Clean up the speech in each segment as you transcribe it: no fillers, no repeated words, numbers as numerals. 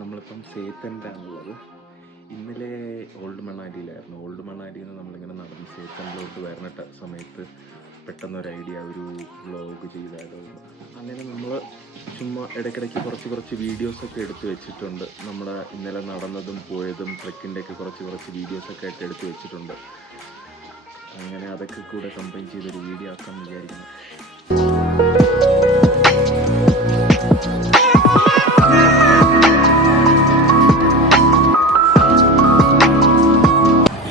നമ്മളിപ്പം സേത്തനിലാണുള്ളത്. ഇന്നലെ old മണാലിയിലായിരുന്നു. Old മണാലിയിൽ നിന്ന് നമ്മളിങ്ങനെ നടന്ന് സേത്തനിലോട്ട് വരുന്ന സമയത്ത് പെട്ടെന്നൊരു ഐഡിയ, ഒരു വ്ളോഗ് ചെയ്താലോ. അങ്ങനെ നമ്മൾ ചുമ്മാ ഇടയ്ക്കിടയ്ക്ക് കുറച്ച് വീഡിയോസൊക്കെ എടുത്ത് വെച്ചിട്ടുണ്ട്. നമ്മുടെ ഇന്നലെ നടന്നതും പോയതും ട്രെക്കിൻ്റെയൊക്കെ കുറച്ച് വീഡിയോസൊക്കെ ആയിട്ട് എടുത്ത് വെച്ചിട്ടുണ്ട്. അങ്ങനെ അതൊക്കെ കൂടെ കമ്പൈൻ ചെയ്തൊരു വീഡിയോ ആക്കാമെന്ന് വിചാരിക്കുന്നു.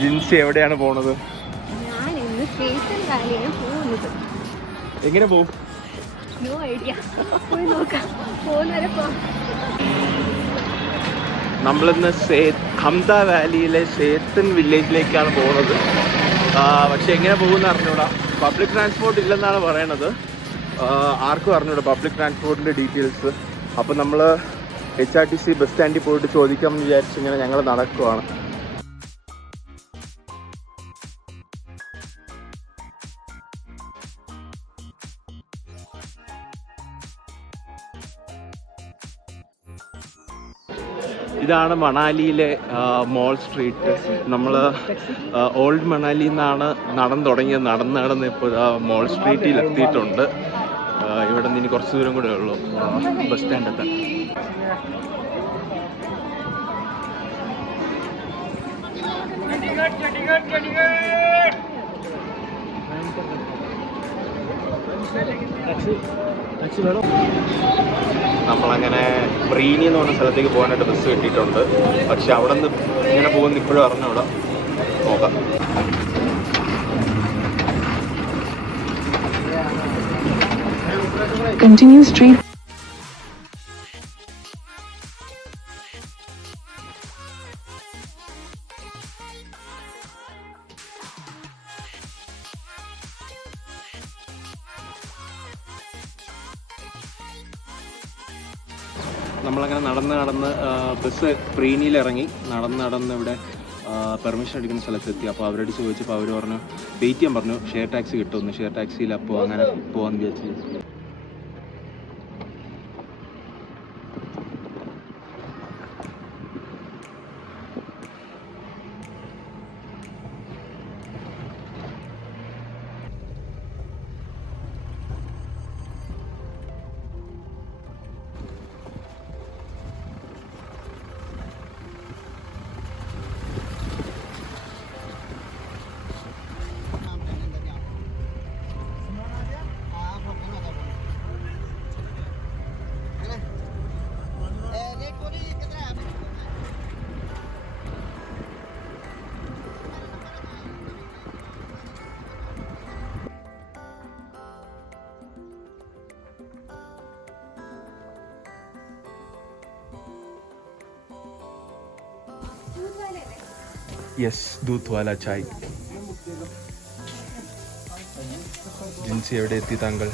ജിൻസി എവിടെയാണ് പോണത്? എങ്ങനെ പോകും? നമ്മളിന്ന് ഹംദ വാലിയിലെ സേത്തൻ വില്ലേജിലേക്കാണ് പോകുന്നത്. പക്ഷെ എങ്ങനെ പോകുമെന്ന് അറിഞ്ഞൂടാ. പബ്ലിക് ട്രാൻസ്പോർട്ട് ഇല്ലെന്നാണ് പറയണത്. ആർക്കും അറിഞ്ഞൂടാ പബ്ലിക് ട്രാൻസ്പോർട്ടിൻ്റെ ഡീറ്റെയിൽസ്. അപ്പം നമ്മൾ HRTC ബസ് സ്റ്റാൻഡിൽ പോയിട്ട് ചോദിക്കാമെന്ന് വിചാരിച്ച് ഇങ്ങനെ ഞങ്ങൾ നടക്കുവാണ്. ഇതാണ് മണാലിയിലെ മോൾ സ്ട്രീറ്റ്. നമ്മൾ ഓൾഡ് മണാലിയിൽ നിന്നാണ് നടന്ന് ഇപ്പോൾ മോൾ സ്ട്രീറ്റിൽ എത്തിയിട്ടുണ്ട്. ഇവിടെ നിന്ന് ഇനി കുറച്ച് ദൂരം കൂടെ ഉള്ളൂ ബസ് സ്റ്റാൻഡ് എത്താൻ. നമ്മളങ്ങനെ ബ്രീനി എന്ന് പറഞ്ഞ സ്ഥലത്തേക്ക് പോകാനായിട്ട് ബസ് കിട്ടിയിട്ടുണ്ട്. പക്ഷെ അവിടെ നിന്ന് ഇങ്ങനെ പോകുന്ന ഇപ്പോഴും അറിഞ്ഞൂടാ. നോക്കാം. Continue straight. നമ്മളങ്ങനെ നടന്ന് ബസ് പ്രീനിയിൽ ഇറങ്ങി നടന്ന് ഇവിടെ പെർമിഷൻ എടുക്കുന്ന സ്ഥലത്തെത്തി. അപ്പോൾ അവരോട് ചോദിച്ചപ്പോൾ അവർ പറഞ്ഞു വെയിറ്റ് ചെയ്യാൻ പറഞ്ഞു. ഷെയർ ടാക്സി കിട്ടുമെന്ന്. ഷെയർ ടാക്സിയിൽ അപ്പോൾ അങ്ങനെ പോകാമെന്ന് വിചാരിച്ചു. യെസ്, ദൂത്ത് വാല ചായ്. ജിൻസി എവിടെ എത്തി താങ്കൾ?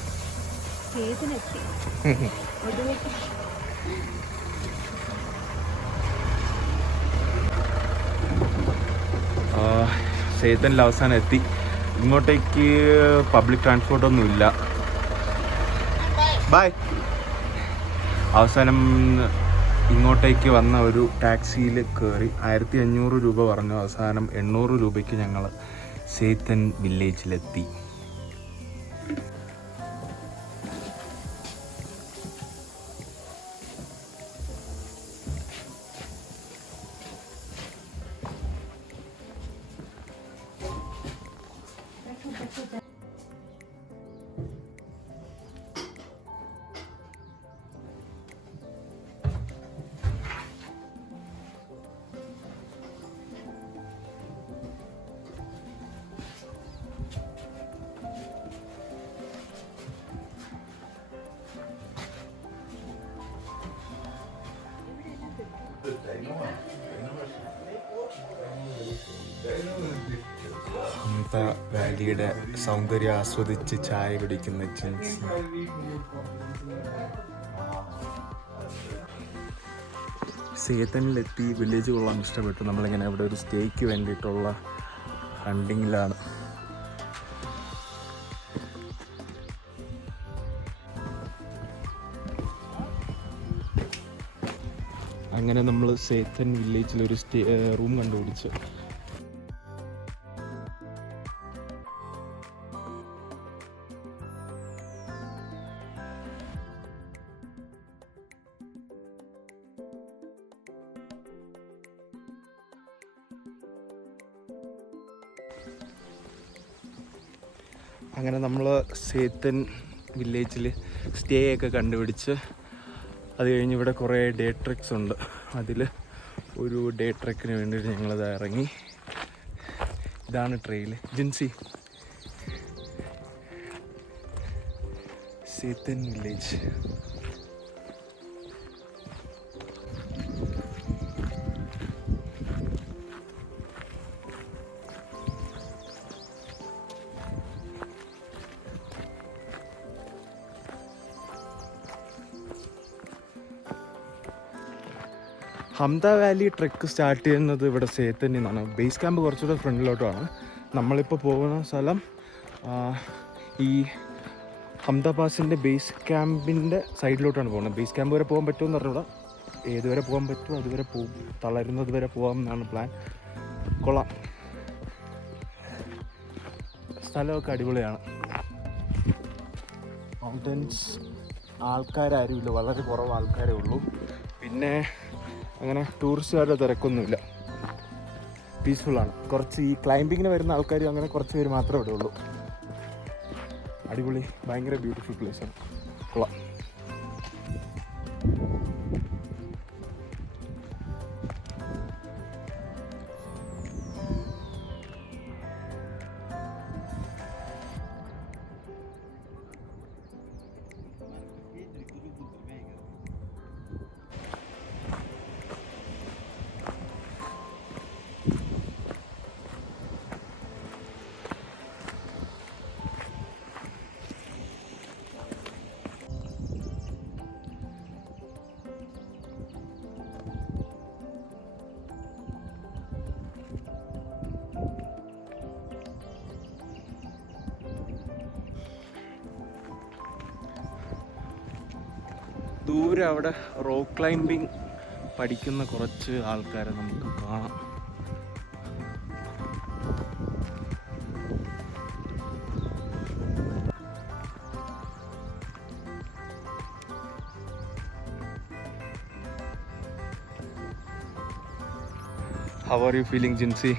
സേത്തനിൽ അവസാനം എത്തി. ഇങ്ങോട്ടേക്ക് പബ്ലിക് ട്രാൻസ്പോർട്ടൊന്നും ഇല്ല. ബൈ. അവസാനം ഇങ്ങോട്ടേക്ക് വന്ന ഒരു ടാക്സിയിൽ കയറി 1500 രൂപ പറഞ്ഞു. അവസാനം 800 രൂപയ്ക്ക് ഞങ്ങൾ സേത്തൻ വില്ലേജിലെത്തി. വാലിയുടെ സൗന്ദര്യം ആസ്വദിച്ച് ചായ കുടിക്കുന്ന ജിൻസി. സേത്തനിലെത്തി. വില്ലേജ് കൊള്ളാൻ ഇഷ്ടപ്പെട്ടു. നമ്മളിങ്ങനെ അവിടെ ഒരു സ്റ്റേക്ക് വേണ്ടിയിട്ടുള്ള ഹണ്ടിങ്ങിലാണ്. അങ്ങനെ നമ്മൾ സേത്തൻ വില്ലേജിലൊരു റൂം കണ്ടുപിടിച്ചു. അങ്ങനെ നമ്മൾ സേത്തൻ വില്ലേജിൽ സ്റ്റേ ഒക്കെ കണ്ടുപിടിച്ച് അത് കഴിഞ്ഞ് ഇവിടെ കുറേ ഡേ ട്രെക്സ് ഉണ്ട്. അതിൽ ഒരു ഡേ ട്രെക്കിന് വേണ്ടിയിട്ട് ഞങ്ങളത് ഇറങ്ങി. ഇതാണ് trail. Jinsi, Sethan village. Hamta valley trek start ചെയ്യുന്നത് ഇവിടെ സേത്തനിൽ നിന്നാണ്. ബേസ് ക്യാമ്പ് കുറച്ചുകൂടെ ഫ്രണ്ടിലോട്ടാണ്. നമ്മളിപ്പോൾ പോകുന്ന സ്ഥലം ഈ ഹംദ പാസിൻ്റെ ബേസ് ക്യാമ്പിൻ്റെ സൈഡിലോട്ടാണ് പോകുന്നത്. ബേസ് ക്യാമ്പ് വരെ പോകാൻ പറ്റുമെന്ന് പറഞ്ഞൂടാ. ഏതുവരെ പോകാൻ പറ്റുമോ അതുവരെ പോകും. തളരുന്നത് വരെ പോകാം എന്നാണ് പ്ലാൻ. കൊള്ളാം, സ്ഥലമൊക്കെ അടിപൊളിയാണ്. മൗണ്ടൻസ് ആൾക്കാരാരുമില്ല, വളരെ കുറവ് ആൾക്കാരേ ഉള്ളൂ. പിന്നെ അങ്ങനെ ടൂറിസ്റ്റുകാരുടെ തിരക്കൊന്നുമില്ല, പീസ്ഫുള്ളാണ്. കുറച്ച് ഈ ക്ലൈംബിങ്ങിന് വരുന്ന ആൾക്കാർ അങ്ങനെ കുറച്ച് പേര് മാത്രമേ ഇവിടെ ഉള്ളൂ. അടിപൊളി, ഭയങ്കര ബ്യൂട്ടിഫുൾ പ്ലേസാണ്. കൊള്ളാം. ദൂരെ അവിടെ റോക്ക് ക്ലൈംബിങ് പഠിക്കുന്ന കുറച്ച് ആൾക്കാരെ നമുക്ക് കാണാം. How are you feeling, Jinsi?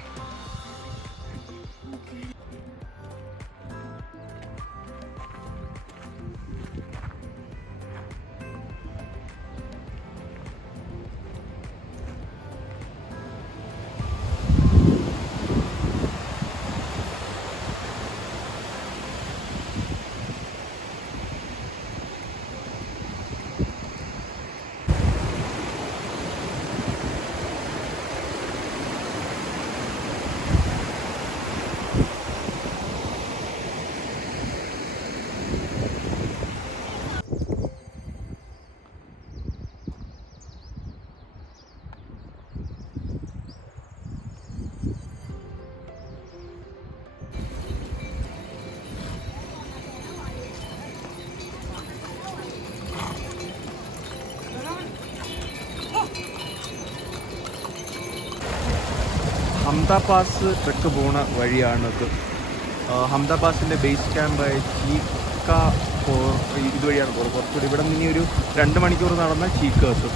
Hamta pass trek പോണ വഴിയാണിത്. ഹംദ പാസിൻ്റെ ബേസ് ക്യാമ്പായ ചീക്ക ഇതുവഴിയാണ് പോകുന്നത്. കുറച്ചുകൂടി ഇവിടെ നിന്ന് ഇനി ഒരു 2 മണിക്കൂർ നടന്നാൽ ചീക്ക എത്തും.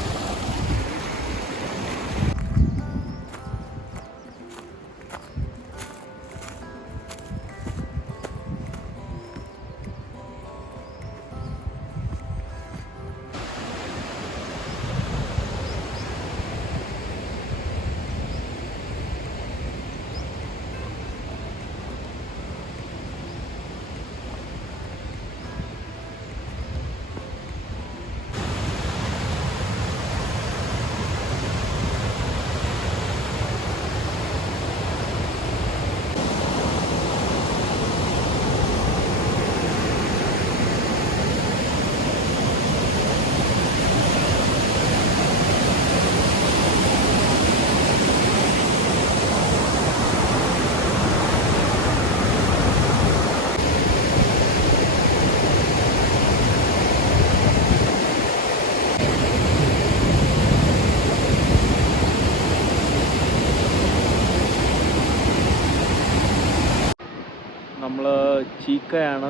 ചീക്കയാണ്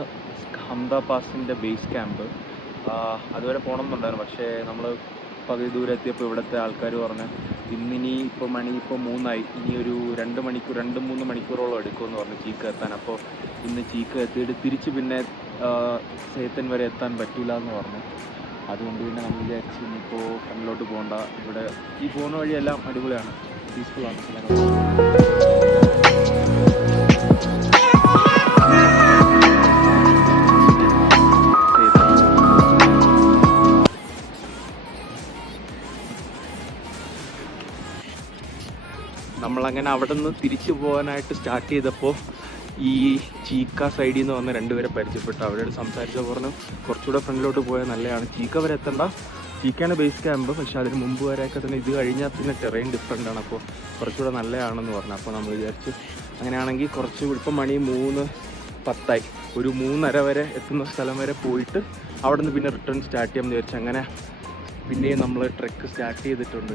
ഹംദ പാസിൻ്റെ ബേസ് ക്യാമ്പ്. അതുവരെ പോകണമെന്നുണ്ടായിരുന്നു, പക്ഷേ നമ്മൾ പകുതി ദൂരം എത്തിയപ്പോൾ ഇവിടുത്തെ ആൾക്കാർ പറഞ്ഞ് ഇന്നിനി ഇപ്പോൾ മണി 3 ഇനി ഒരു 2-3 മണിക്കൂറോളം എടുക്കുമെന്ന് പറഞ്ഞു ചീക്ക എത്താൻ. അപ്പോൾ ഇന്ന് ചീക്ക എത്തിയിട്ട് തിരിച്ച് പിന്നെ സേത്തൻ വരെ എത്താൻ പറ്റില്ല എന്ന് പറഞ്ഞു. അതുകൊണ്ട് പിന്നെ നമ്മൾ വിചാരിച്ച് ഇനിയിപ്പോൾ കണ്ണിലോട്ട് പോകണ്ട, ഇവിടെ ഈ പോകുന്ന വഴിയെല്ലാം അടിപൊളിയാണ്, പീസ്ഫുള്ളാണ് സ്ഥലങ്ങൾ. നമ്മളങ്ങനെ അവിടെ നിന്ന് തിരിച്ചു പോകാനായിട്ട് സ്റ്റാർട്ട് ചെയ്തപ്പോൾ ഈ ചീക്ക സൈഡിൽ നിന്ന് വന്ന് 2 പേരെ പരിചയപ്പെട്ടു. അവരോട് സംസാരിച്ച പറഞ്ഞു കുറച്ചുകൂടെ ഫ്രണ്ടിലോട്ട് പോയാൽ നല്ലതാണ്, ചീക്ക വരെ എത്തണ്ട, ചീക്കയാണ് ബേസ് ക്യാമ്പ്, പക്ഷേ അതിന് മുമ്പ് വരെയൊക്കെ തന്നെ ഇത് കഴിഞ്ഞാൽ പിന്നെ ടെറൈൻ ഡിഫറെൻ്റ് ആണ്, അപ്പോൾ കുറച്ചുകൂടെ നല്ലതാണെന്ന് പറഞ്ഞു. അപ്പോൾ നമ്മൾ വിചാരിച്ചു അങ്ങനെയാണെങ്കിൽ ഇപ്പം മണി 3:10 ഒരു 3:30 വരെ എത്തുന്ന സ്ഥലം വരെ പോയിട്ട് അവിടെ നിന്ന് പിന്നെ റിട്ടേൺ സ്റ്റാർട്ട് ചെയ്യാമെന്ന് വിചാരിച്ചു. അങ്ങനെ പിന്നെയും നമ്മൾ ട്രെക്ക് സ്റ്റാർട്ട് ചെയ്തിട്ടുണ്ട്.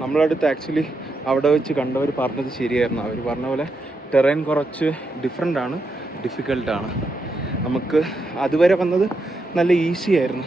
നമ്മളടുത്ത് ആക്ച്വലി അവിടെ വെച്ച് കണ്ടവർ പറഞ്ഞത് ശരിയായിരുന്നു. അവർ പറഞ്ഞ പോലെ ടെറൈൻ കുറച്ച് ഡിഫിക്കൽട്ടാണ്. നമുക്ക് അതുവരെ വന്നത് നല്ല ഈസി ആയിരുന്നു.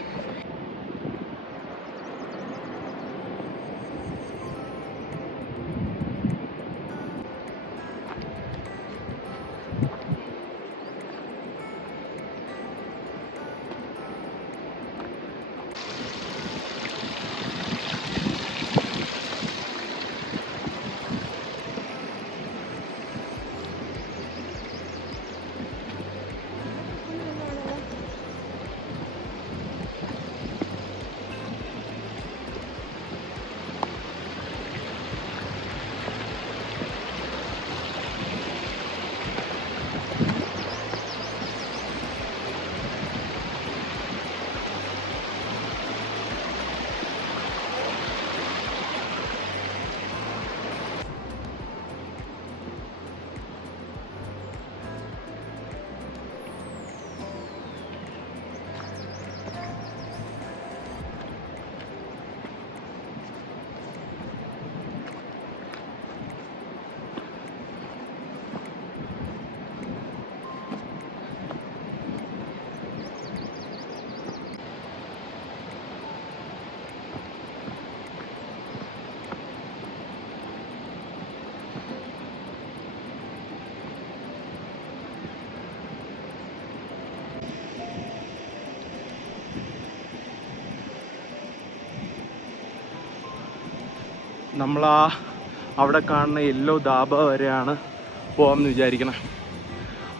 നമ്മൾ അവിടെ കാണുന്ന യെല്ലോ ധാബ വരെയാണ് പോകാമെന്ന് വിചാരിക്കണം.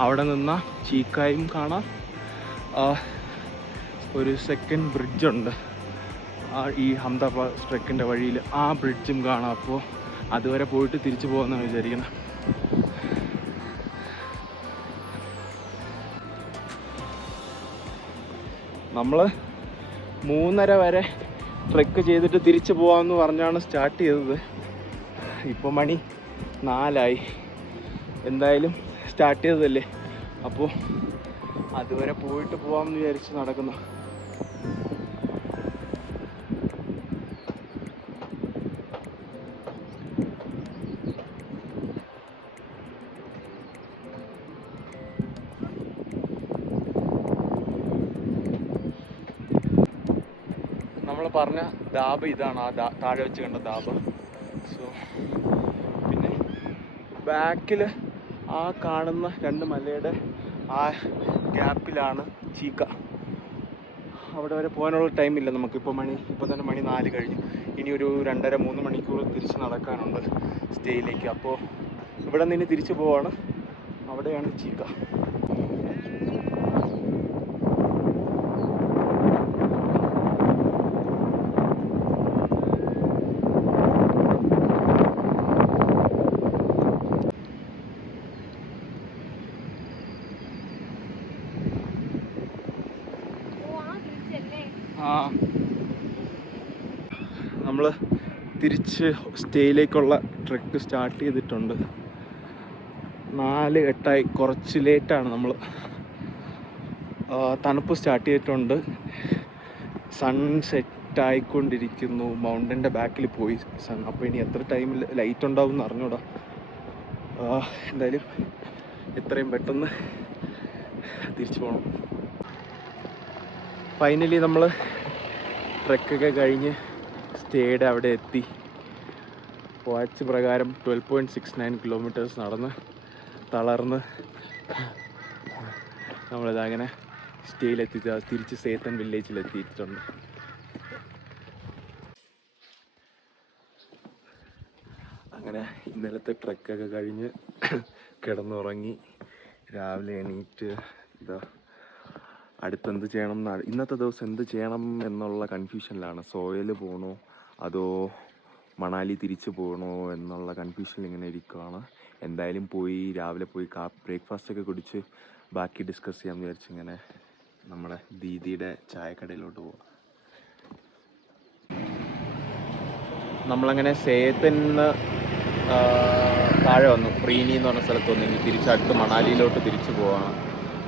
അവിടെ നിന്ന ചീക്കായും കാണാം, ഒരു സെക്കൻഡ് ബ്രിഡ്ജുണ്ട് ഈ ഹംദ പാസ് ട്രെക്കിൻ്റെ വഴിയിൽ, ആ ബ്രിഡ്ജും കാണാം. അപ്പോൾ അതുവരെ പോയിട്ട് തിരിച്ചു പോകാമെന്നാണ് വിചാരിക്കണം. നമ്മൾ 3:30 വരെ ട്രെക്ക് ചെയ്തിട്ട് തിരിച്ചു പോകാമെന്ന് പറഞ്ഞാണ് സ്റ്റാർട്ട് ചെയ്തത്. ഇപ്പോൾ മണി 4 എന്തായാലും സ്റ്റാർട്ട് ചെയ്തതല്ലേ, അപ്പോൾ അതുവരെ പോയിട്ട് പോകാമെന്ന് വിചാരിച്ച് നടക്കുന്നു. നമ്മൾ പറഞ്ഞ ധാബ ഇതാണ്, ആ താഴെ വെച്ച് കണ്ട ധാബ. സോ പിന്നെ ബാക്കിൽ ആ കാണുന്ന 2 മലയുടെ ആ ഗ്യാപ്പിലാണ് ചീക്ക. അവിടെ വരെ പോകാനുള്ള ടൈമില്ല നമുക്കിപ്പോൾ. ഇപ്പോൾ തന്നെ മണി 4 കഴിഞ്ഞു. ഇനി ഒരു 2.5-3 മണിക്കൂർ തിരിച്ച് നടക്കാനുണ്ട് സ്റ്റേയിലേക്ക്. അപ്പോൾ ഇവിടെ നിന്ന് തിരിച്ചു പോവാണ്. അവിടെയാണ് ചീക്ക. നമ്മൾ തിരിച്ച് സ്റ്റേയിലേക്കുള്ള ട്രെക്ക് സ്റ്റാർട്ട് ചെയ്തിട്ടുണ്ട്. 4:08 കുറച്ച് ലേറ്റാണ് നമ്മൾ. തണുപ്പ് സ്റ്റാർട്ട് ചെയ്തിട്ടുണ്ട്. Sun set ആയിക്കൊണ്ടിരിക്കുന്നു. മൗണ്ടൻ്റെ ബാക്കിൽ പോയി സൺ. അപ്പോൾ ഇനി എത്ര ടൈമിൽ ലൈറ്റ് ഉണ്ടാവും എന്ന് അറിഞ്ഞൂടാ. എന്തായാലും എത്രയും പെട്ടെന്ന് തിരിച്ചു പോകണം. ഫൈനലി നമ്മൾ ട്രെക്കൊക്കെ കഴിഞ്ഞ് സ്റ്റേയുടെ അവിടെ എത്തി. വാച്ച് പ്രകാരം 12.69 കിലോമീറ്റേഴ്സ് നടന്ന് തളർന്ന് നമ്മളിതങ്ങനെ സ്റ്റേയിലെത്തി തിരിച്ച് സേത്തൻ വില്ലേജിലെത്തിയിട്ടുണ്ട്. അങ്ങനെ ഇന്നലത്തെ ട്രെക്കൊക്കെ കഴിഞ്ഞ് കിടന്നുറങ്ങി. രാവിലെ എണീറ്റ് അടുത്തെന്ത് ചെയ്യണം എന്നാണ്, ഇന്നത്തെ ദിവസം എന്ത് ചെയ്യണം എന്നുള്ള കൺഫ്യൂഷനിലാണ്. സോയിൽ പോകണോ അതോ മണാലി തിരിച്ചു പോകണോ എന്നുള്ള കൺഫ്യൂഷനിൽ ഇങ്ങനെ ഇരിക്കുകയാണ്. എന്തായാലും രാവിലെ പോയി ബ്രേക്ക്ഫാസ്റ്റൊക്കെ കുടിച്ച് ബാക്കി ഡിസ്കസ് ചെയ്യാമെന്ന് വിചാരിച്ച് ഇങ്ങനെ നമ്മുടെ ദീദിയുടെ ചായക്കടയിലോട്ട് പോകാം. നമ്മളങ്ങനെ സേത്തന്ന് താഴെ വന്നു. പ്രീനി എന്ന് പറഞ്ഞ സ്ഥലത്ത് വന്നു. ഇനി തിരിച്ചടുത്ത് മണാലിയിലോട്ട് തിരിച്ചു പോവാണ്.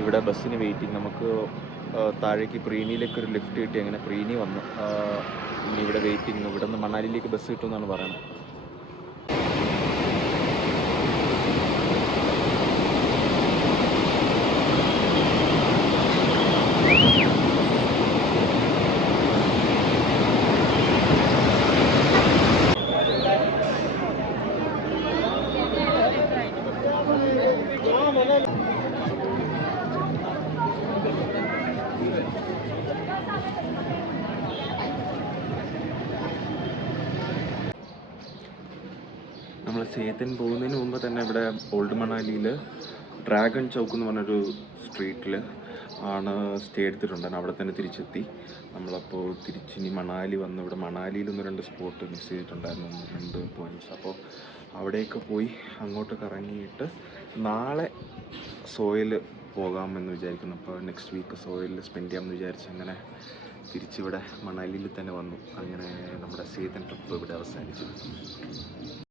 ഇവിടെ ബസ്സിന് വെയിറ്റിംഗ്. നമുക്ക് താഴേക്ക് പ്രീനിയിലേക്ക് ഒരു ലിഫ്റ്റ് കിട്ടി. അങ്ങനെ പ്രീനി വന്നു. ഇനി ഇവിടെ വെയിറ്റിംഗ്. ഇവിടെ നിന്ന് മണാലിയിലേക്ക് ബസ് കിട്ടുമെന്നാണ് പറയുന്നത്. നമ്മൾ സേത്തൻ പോകുന്നതിന് മുമ്പ് തന്നെ ഇവിടെ ഓൾഡ് മണാലിയിൽ ഡ്രാഗൺ ചൗക്ക് എന്ന് പറഞ്ഞൊരു സ്ട്രീറ്റിൽ ആണ് സ്റ്റേ എടുത്തിട്ടുണ്ടായിരുന്നു. അവിടെ തന്നെ തിരിച്ചെത്തി. നമ്മളപ്പോൾ തിരിച്ചിനി മണാലി വന്നു. ഇവിടെ മണാലിയിൽ 1-2 സ്പോട്ട് മിസ് ചെയ്തിട്ടുണ്ടായിരുന്നു, 1-2 പോയിൻറ്റ്സ്. അപ്പോൾ അവിടെയൊക്കെ പോയി അങ്ങോട്ട് കറങ്ങിയിട്ട് നാളെ സോയിൽ പോകാമെന്ന് വിചാരിക്കുന്നു. അപ്പോൾ നെക്സ്റ്റ് വീക്ക് സോയിൽ സ്പെൻഡ് ചെയ്യാമെന്ന് വിചാരിച്ച് അങ്ങനെ തിരിച്ചിവിടെ മണാലിയിൽ തന്നെ വന്നു. അങ്ങനെ നമ്മുടെ സേത്തൻ ട്രിപ്പ് ഇവിടെ അവസാനിച്ചു.